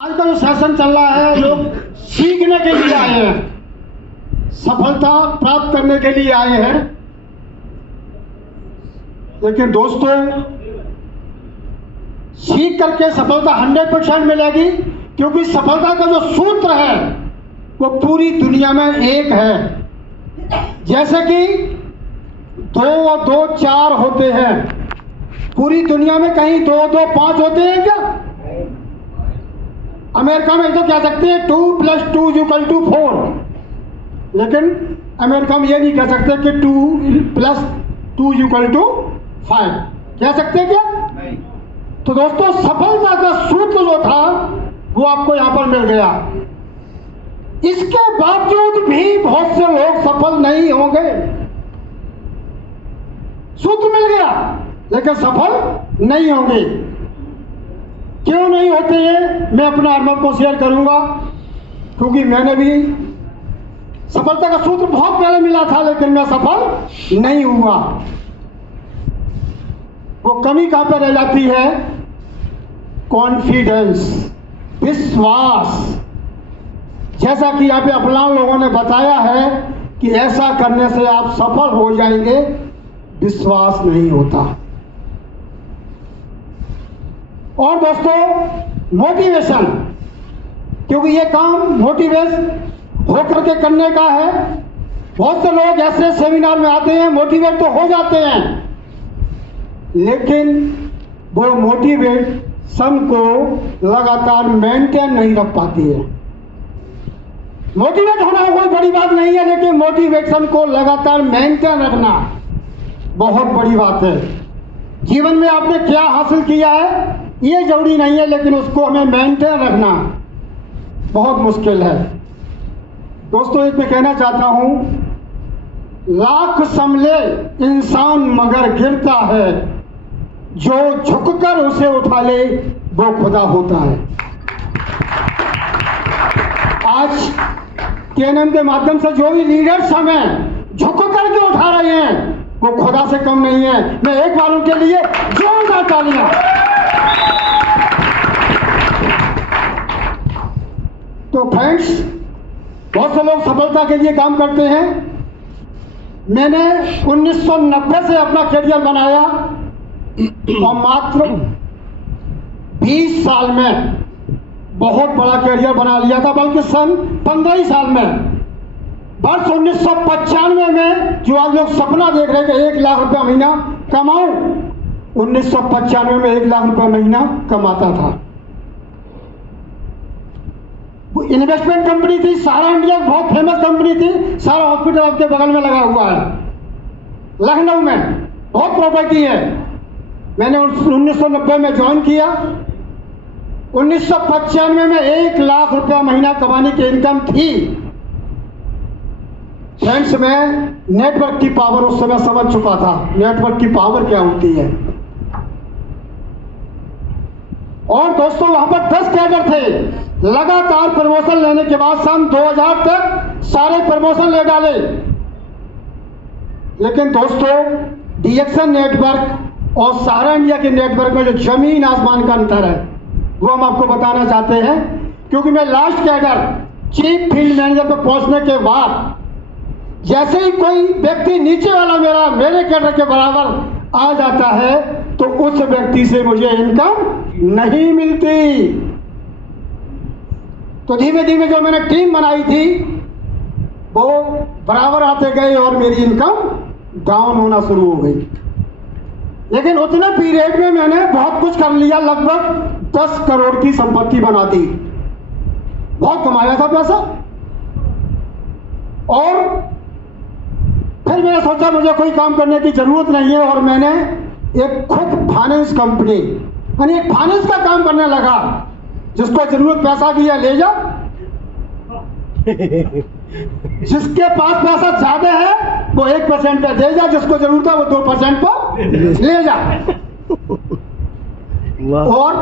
आज का जो सेशन चल रहा है, लोग सीखने के लिए आए हैं, सफलता प्राप्त करने के लिए आए हैं। लेकिन दोस्तों, सीख करके सफलता 100% मिलेगी, क्योंकि सफलता का जो सूत्र है वो पूरी दुनिया में एक है। जैसे कि 2 और 2 4 होते हैं, पूरी दुनिया में कहीं 2 2 5 होते हैं क्या? अमेरिका में तो कह सकते हैं 2 + 2 = 4, लेकिन अमेरिका में ये नहीं कह सकते कि 2 + 2 = 5। कह सकते हैं क्या? नहीं। तो दोस्तों, सफलता का सूत्र जो था वो आपको यहां पर मिल गया। इसके बावजूद भी बहुत से लोग सफल नहीं होंगे। सूत्र मिल गया लेकिन सफल नहीं होंगे। क्यों नहीं होते हैं, मैं अपना अनुभव को शेयर करूंगा, क्योंकि मैंने भी सफलता का सूत्र बहुत पहले मिला था, लेकिन मैं सफल नहीं हुआ। वो कमी कहां पर रह जाती है? कॉन्फिडेंस, विश्वास। जैसा कि यहाँ पे अपना लोगों ने बताया है कि ऐसा करने से आप सफल हो जाएंगे, विश्वास नहीं होता। और दोस्तों, मोटिवेशन, क्योंकि ये काम मोटिवेट होकर के करने का है। बहुत से लोग ऐसे सेमिनार में आते हैं, मोटिवेट तो हो जाते हैं, लेकिन वो मोटिवेशन को लगातार मेंटेन नहीं रख पाती है। मोटिवेट होना कोई बड़ी बात नहीं है, लेकिन मोटिवेशन को लगातार मेंटेन रखना बहुत बड़ी बात है। जीवन में आपने क्या हासिल किया है ये जरूरी नहीं है, लेकिन उसको हमें मेंटेन रखना बहुत मुश्किल है। दोस्तों, एक मैं कहना चाहता हूं, लाख संभले इंसान मगर गिरता है, जो झुककर उसे उठा ले वो खुदा होता है। आज TNM के माध्यम से जो भी लीडर्स हमें झुक करके उठा रहे हैं वो खुदा से कम नहीं है। मैं एक बार उनके लिए जोरदार तालियां। तो फ्रेंड्स, बहुत से लोग सफलता के लिए काम करते हैं। मैंने 1990 से अपना करियर बनाया और मात्र 20 साल में बहुत बड़ा करियर बना लिया था, बल्कि सन 15 ही साल में, वर्ष 1995 में जो आज लोग सपना देख रहे थे 1 लाख रुपया महीना कमाऊं, 1995 में 1 लाख रुपया महीना कमाता था। वो इन्वेस्टमेंट कंपनी थी, सारा इंडिया बहुत फेमस कंपनी थी। सारा हॉस्पिटल आपके बगल में लगा हुआ है, लखनऊ में बहुत प्रॉपर्टी है। मैंने 1990 में ज्वाइन किया। 1995 में 1 लाख रुपया महीना कमाने की इनकम थी। फ्रेंड्स, मैं नेटवर्क की पावर उस समय समझ चुका था, नेटवर्क की पावर क्या होती है। और दोस्तों, वहां पर 10 कैडर थे। लगातार प्रमोशन लेने के बाद सन 2000 तक सारे प्रमोशन ले डाले। लेकिन दोस्तों, DXN नेटवर्क और सारा इंडिया के नेटवर्क में जो जमीन आसमान का अंतर है वो हम आपको बताना चाहते हैं। क्योंकि मैं last cadre chief field manager पर पहुंचने के बाद जैसे ही कोई व्यक्ति नीचे वाला मेरे कैडर के बराबर आ जाता है तो उस व्यक्ति से मुझे इनकम नहीं मिलती। तो धीमे धीमे जो मैंने टीम बनाई थी वो बराबर आते गए और मेरी इनकम डाउन होना शुरू हो गई। लेकिन उतने पीरियड में मैंने बहुत कुछ कर लिया, लगभग 10 करोड़ की संपत्ति बना दी, बहुत कमाया था पैसा। और फिर मैंने सोचा मुझे कोई काम करने की जरूरत नहीं है, और मैंने एक खुद फाइनेंस कंपनी, यानी एक फाइनेंस का काम करने लगा। जिसको जरूरत पैसा की है ले जा, जिसके पास पैसा ज्यादा है वो 1% पे दे जा, जिसको जरूरत है वो 2% पर ले जा। और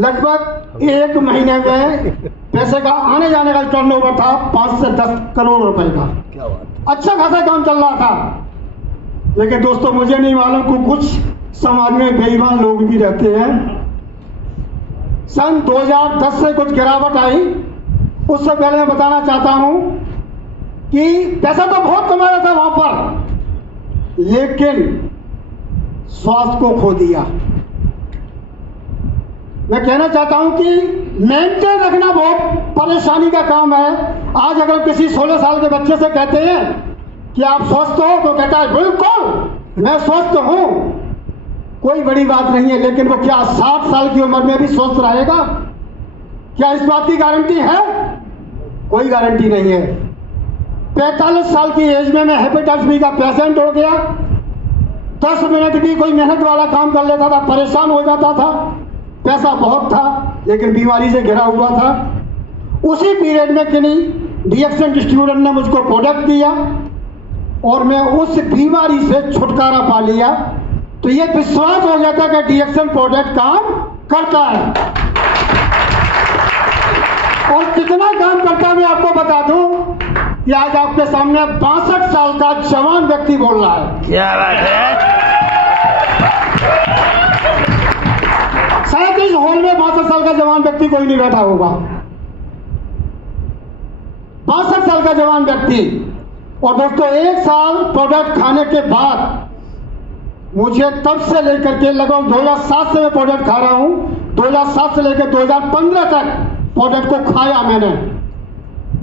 लगभग 1 महीने में पैसे का आने जाने का टर्नओवर था 5 से 10 करोड़ रुपए का। क्या बात, अच्छा खासा काम चल रहा था। लेकिन दोस्तों, मुझे नहीं मालूम कि कुछ समाज में बेईमान लोग भी रहते हैं। सन 2010 से कुछ गिरावट आई। उससे पहले मैं बताना चाहता हूं कि पैसा तो बहुत कमाया था वहां पर, लेकिन स्वास्थ्य को खो दिया। मैं कहना चाहता हूं कि मेंटेन रखना बहुत परेशानी का काम है। आज अगर किसी 16 साल के बच्चे से कहते हैं कि आप स्वस्थ हो, तो कहता है बिल्कुल मैं स्वस्थ हूं, कोई बड़ी बात नहीं है। लेकिन वो क्या 60 साल की उम्र में भी स्वस्थ रहेगा? क्या इस बात की गारंटी है? कोई गारंटी नहीं है। 45 साल की एज में मैं हेपेटाइटिस बी का पेशेंट हो गया। 10 मिनट भी कोई मेहनत वाला काम कर लेता था, परेशान हो जाता था। पैसा बहुत था लेकिन बीमारी से घिरा हुआ था। उसी पीरियड में किन्हीं डीएक्सन डिस्ट्रीब्यूटर ने मुझको प्रोडक्ट दिया और मैं उस बीमारी से छुटकारा पा लिया। तो ये विश्वास हो गया था कि डीएक्सन प्रोडक्ट काम करता है। और कितना काम करता मैं आपको बता दूं कि आज आपके सामने 62 साल का जवान व्यक्ति बोल रहा है। क्या बात है? शायद इस हॉल में 62 साल का जवान व्यक्ति कोई नहीं बैठा होगा। 62 साल का जवान व्यक्ति। और दोस्तों, 1 साल प्रोडक्ट खाने के बाद मुझे तब से लेकर के लगभग 2007 से मैं प्रोडक्ट खा रहा हूं। 2007 से लेकर 2015 तक प्रोडक्ट को खाया मैंने।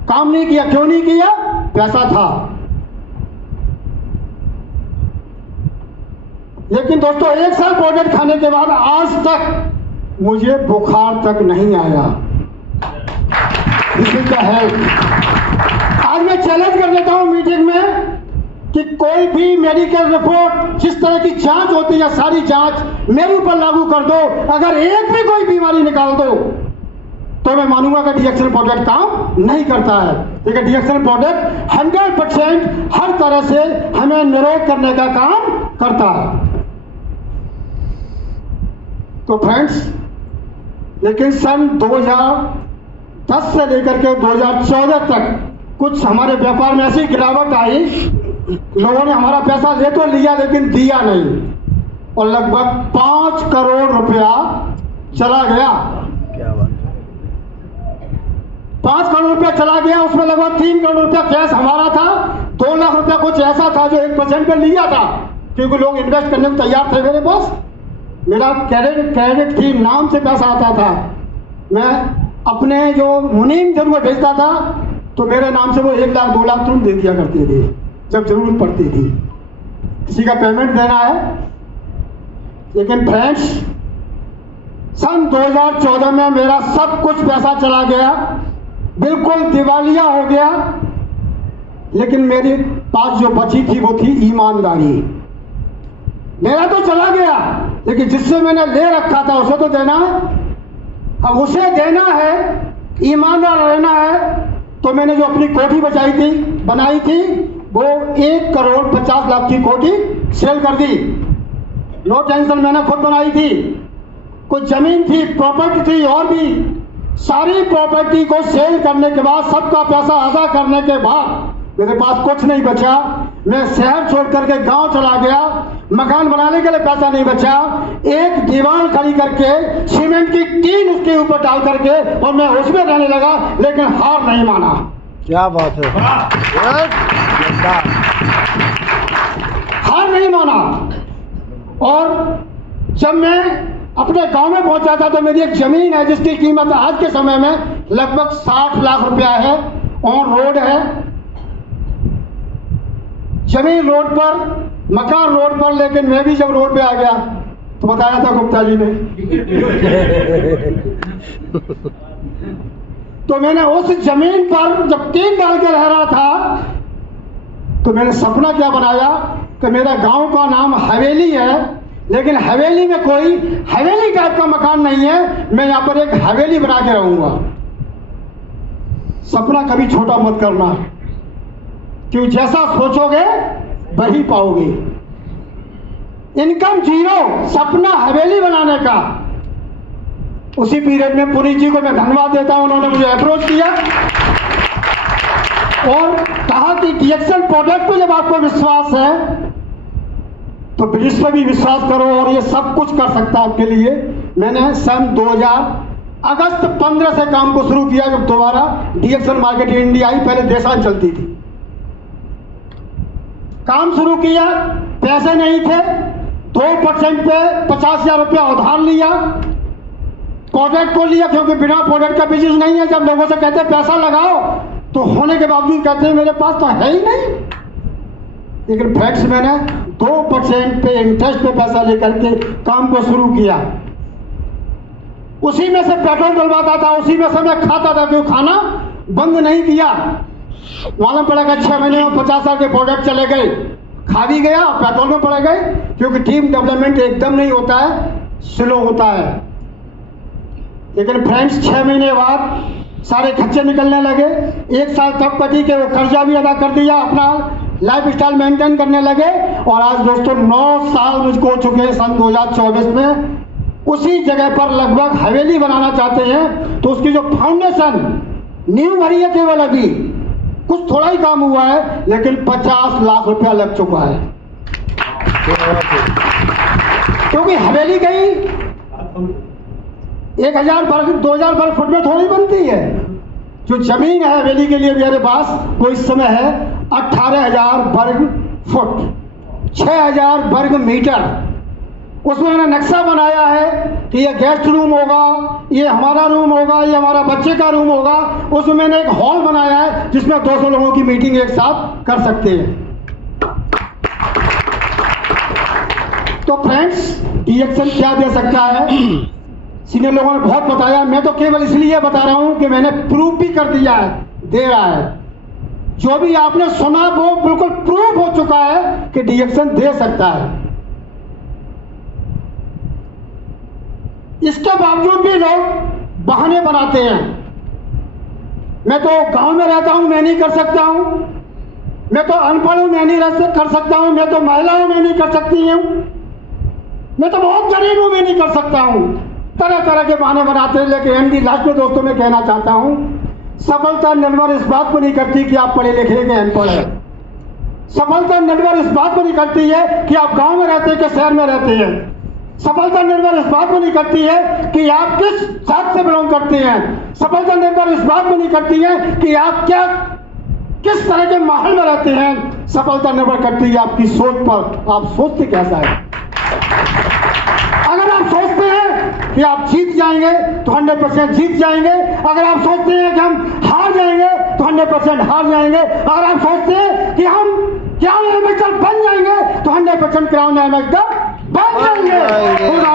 काम नहीं किया। क्यों नहीं किया? पैसा था। लेकिन दोस्तों, 1 साल प्रोडक्ट खाने के बाद आज तक मुझे बुखार तक नहीं आया। This is the health. आज मैं चैलेंज कर देता हूं मीटिंग में कि कोई भी मेडिकल रिपोर्ट, जिस तरह की जांच होती है, सारी जांच मेरे ऊपर लागू कर दो। अगर एक भी कोई बीमारी निकाल दो तो मैं मानूंगा कि डीएक्सन प्रोडक्ट काम नहीं करता है। लेकिन डीएक्सन प्रोडक्ट 100% हर तरह से हमें निरोग करने का काम करता है। तो फ्रेंड्स, लेकिन सन 2010 से लेकर के 2014 तक कुछ हमारे व्यापार में ऐसी गिरावट आई, लोगों ने हमारा पैसा ले तो लिया लेकिन दिया नहीं, और लगभग 5 करोड़ रुपया चला गया। 5 करोड़ रुपया चला गया। उसमें लगभग 3 करोड़ रुपया कैश हमारा था। 2 लाख रुपया कुछ ऐसा था जो 1% पे लिया था, क्योंकि लोग इन्वेस्ट करने को तैयार थे मेरे पास। मेरा क्रेडिट थी, नाम से पैसा आता था। मैं अपने जो मुनीम थे उनको भेजता था तो मेरे नाम से वो 1 लाख 2 लाख तुरंत दे दिया करते थे जब जरूरत पड़ती थी। किसी का पेमेंट देना है। लेकिन फ्रेंड्स, सन 2014 में मेरा सब कुछ पैसा चला गया, बिल्कुल दिवालिया हो गया। लेकिन मेरे पास जो बची थी वो थी ईमानदारी। मेरा तो चला गया, लेकिन जिससे मैंने ले रखा था उसे तो देना है। अब उसे देना है, ईमानदार रहना है। तो मैंने जो अपनी कोठी बनाई थी वो 1 करोड़ 50 लाख की कोठी सेल कर दी। नो टेंशन, मैंने खुद बनाई थी। कुछ जमीन थी, प्रॉपर्टी थी, और भी सारी प्रॉपर्टी को सेल करने के बाद, सबका पैसा अदा करने के बाद मेरे पास कुछ नहीं बचा। मैं शहर छोड़ करके गांव चला गया। मकान बनाने के लिए पैसा नहीं बचा। एक दीवार खड़ी करके सीमेंट की टीन उसके ऊपर डाल करके और मैं उसमें रहने लगा, लेकिन हार नहीं माना। क्या बात है? हार नहीं माना। और जब मैं अपने गांव में पहुंचा था तो मेरी एक जमीन है जिसकी कीमत आज के समय में लगभग 60 लाख रुपया है। ऑन रोड है, जमीन रोड पर, मकान रोड पर। लेकिन मैं भी जब रोड पे आ गया तो बताया था गुप्ता जी ने तो मैंने उस जमीन पर जब टीन डाल के रह रहा था तो मैंने सपना क्या बनाया कि मेरा गांव का नाम हवेली है, लेकिन हवेली में कोई हवेली टाइप का मकान नहीं है। मैं यहां पर एक हवेली बना के रहूंगा। सपना कभी छोटा मत करना, क्योंकि जैसा सोचोगे वही पाओगे। इनकम जीरो, सपना हवेली बनाने का। उसी पीरियड में पुरी जी को मैं धन्यवाद देता हूं, उन्होंने मुझे अप्रोच किया और कहा कि डीएक्सन प्रोडक्ट पे जब आपको विश्वास है तो ब्रिज पे भी विश्वास करो और ये सब कुछ कर सकता है आपके लिए। मैंने सन अगस्त 15 से काम को शुरू किया, जब दोबारा डीएक्सन मार्केट इंडिया आई, पहले देशान चलती थी। काम शुरू किया, पैसे नहीं थे, 2% पे 50,000 रुपया उधार लिया, प्रोडक्ट को लिया, क्योंकि बिना प्रोडक्ट का बिजनेस नहीं है। जब लोगों से कहते हैं पैसा लगाओ, तो होने के बावजूद कहते हैं मेरे पास तो है ही नहीं। लेकिन फ्रेंड्स, मैंने 2% पे इंटरेस्ट पे पैसा लेकर के काम को शुरू किया। उसी में से पेट्रोल डलवाता था, उसी में से मैं खाता था, क्यों खाना बंद नहीं किया। मालूम पड़ा कि 6 महीने में 50,000 के प्रोडक्ट चले गए, खा भी गया, पेट्रोल में पड़ गए, क्योंकि टीम डेवलपमेंट एकदम नहीं होता है, स्लो होता है। लेकिन फ्रेंड्स, 6 महीने बाद सारे खर्चे निकलने लगे। 1 साल तक पति के वो कर्जा भी अदा कर दिया, अपना लाइफ स्टाइल मेंटेन करने लगे। और आज दोस्तों 9 साल मुझको हो चुके हैं, सन 2024 में उसी जगह पर लगभग हवेली बनाना चाहते हैं। तो उसकी जो फाउंडेशन नींव भरी है केवल, अभी कुछ थोड़ा ही काम हुआ है, लेकिन 50 लाख रुपया लग चुका है। क्योंकि हवेली गई 1000 वर्ग 2000 वर्ग फुट में थोड़ी बनती है। जो जमीन है हवेली के लिए मेरे पास वो इस समय है 18,000 वर्ग फुट, 6,000 वर्ग मीटर। उसमें मैंने नक्शा बनाया है कि ये गेस्ट रूम होगा, ये हमारा रूम होगा, ये हमारा बच्चे का रूम होगा। उसमें मैंने एक हॉल बनाया है जिसमें 200 लोगों की मीटिंग एक साथ कर सकते हैं। तो फ्रेंड्स, डीएक्सन क्या दे सकता है? सीनियर लोगों ने बहुत बताया, मैं तो केवल इसलिए बता रहा हूं कि मैंने प्रूफ भी कर दिया है, दे रहा है। जो भी आपने सुना वो बिल्कुल प्रूफ हो चुका है कि डीएक्सन दे सकता है। इसके बावजूद भी लोग बहाने बनाते हैं। मैं तो गांव में रहता हूं, मैं नहीं कर सकता हूं, मैं तो अनपढ़ हूं, मैं नहीं कर सकता हूं, मैं तो महिला हूं, मैं नहीं कर सकती हूं, मैं तो बहुत गरीब हूं, मैं नहीं कर सकता हूं। तरह तरह के बहाने बनाते हैं। लेकिन एमडी लास्ट में दोस्तों मैं कहना चाहता हूं, सफलता निर्भर इस बात पर नहीं करती कि आप पढ़े लिखे के अनपढ़ हैं। सफलता निर्भर इस बात पर नहीं करती है कि आप गांव में रहते हैं कि शहर में रहते हैं। सफलता निर्भर इस बात पर नहीं करती है कि आप किस जात से बिलोंग करते हैं। सफलता निर्भर इस बात पर नहीं करती है कि आप किस तरह के माहौल में रहते हैं। सफलता निर्भर करती है आपकी सोच पर, आप सोचते कैसा है। अगर आप सोचते हैं कि आप जीत जाएंगे तो 100% जीत जाएंगे। अगर आप सोचते हैं कि हम हार जाएंगे तो 100% हार जाएंगे। अगर आप सोचते हैं कि हम क्राउन एम्बेसडर बन जाएंगे तो 100% क्राउन एम्बेसडर बन जाएंगे।